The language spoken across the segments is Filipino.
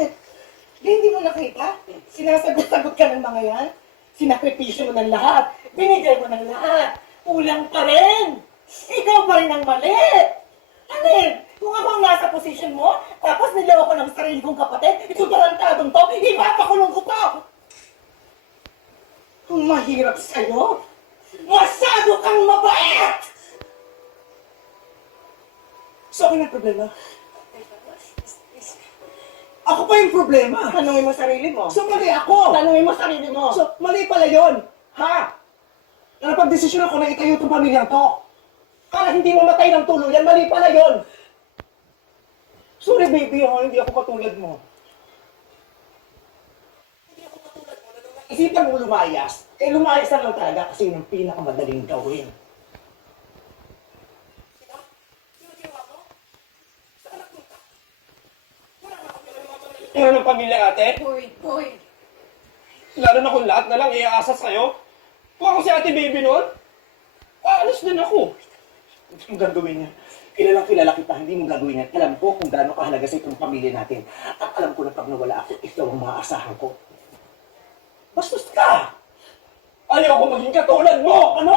Bakit? Di, hindi mo nakita? Sinasagot-sagot ka ng mga yan? Sinakripisyo mo ng lahat. Binigay mo ng lahat. Kulang pa rin. Ikaw pa rin ang mali. Alin, kung ako ang nasa posisyon mo, tapos niloko ng sarili kong kapatid, itong tarantadong to, ipapakulong ko to. Ang mahirap sa'yo, masyado kang mabait! So, ano yung problema? Ako pa yung problema. Tanungin mo sarili mo. So, mali ako. Tanungin mo sarili mo. So, mali pala yun. Ha? Na napag-desisyon ako na itayo itong pamilyang to. Para hindi mamatay ng tuluyan, mali pala yun. Sorry, baby, ha? Hindi ako katulad mo. Hindi ako katulad mo na nung naisipan mo lumayas. Eh, lumayas na lang talaga kasi yun ang pinakamadaling gawin. Ano ng pamilya, ate? Hoy. Lalo na kung lahat na lang iaasa sa'yo. Kung ako si ate baby noon, aalis din ako. Ang gagawin niya. Kilala kita, hindi mo gagawin yan. Alam ko kung gaano kahalaga sa itong pamilya natin. At alam ko na pag nawala ako, ikaw ang maaasahan ko. Bastos ka! Ayaw ko maging katulad mo! Ano?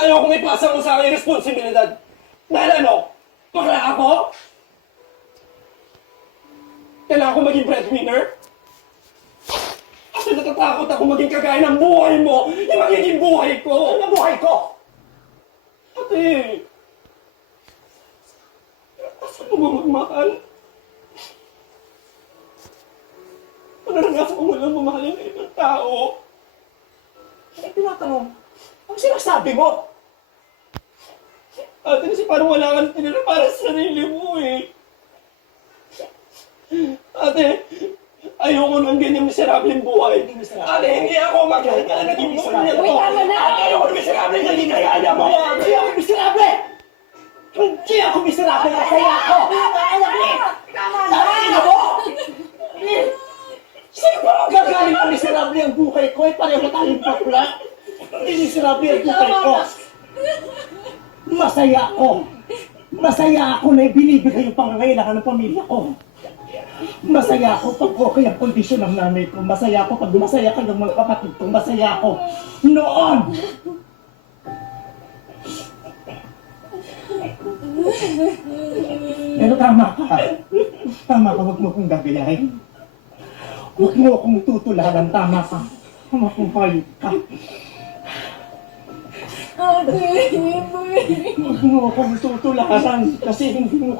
Ayaw kong ipasa mo sa akin yung responsibilidad. Dahil ano? Bakla ako? Kailangan ko maging breadwinner? Kasi natatakot ako maging kagaya ng buhay mo, yung magiging buhay ko. Ano buhay ko? Ate, asa mo ba magmahal? Naranasan ko walang mamahalin na ibang tao. Ay, tinatanong, ang sinasabi mo? Ate, kasi parang wala kang tinira para sa sarili mo eh. Ate, ayoko ng ganyan miserableng buhay. Ate, hindi ako magkaya na naging miserable. Uy, tama na! Ate, ayoko ng miserable na hindi kaya mo. Hindi ako miserable! Hindi ako miserable kasi ako! Alam niyo! Tama na mo! Sino ba ang gagaling ng miserable ang buhay ko? Eh, pareho tayong bakla. Hindi miserable ang buhay ko. Masaya ako. Masaya ako na ibinibigay yung pangangailangan ng pamilya ko. Masaya ako pag okay ang kondisyon ng nanay ko. Masaya ako pag masaya ka ng mga kapatid ko. Masaya ako noon. Pero tama ka. Tama ka, huwag mo kong gagayahin. Huwag mo akong tutularan. Tama ka. Tama kong hayop ka. Ate, Huwag mo akong tutularan kasi hindi mo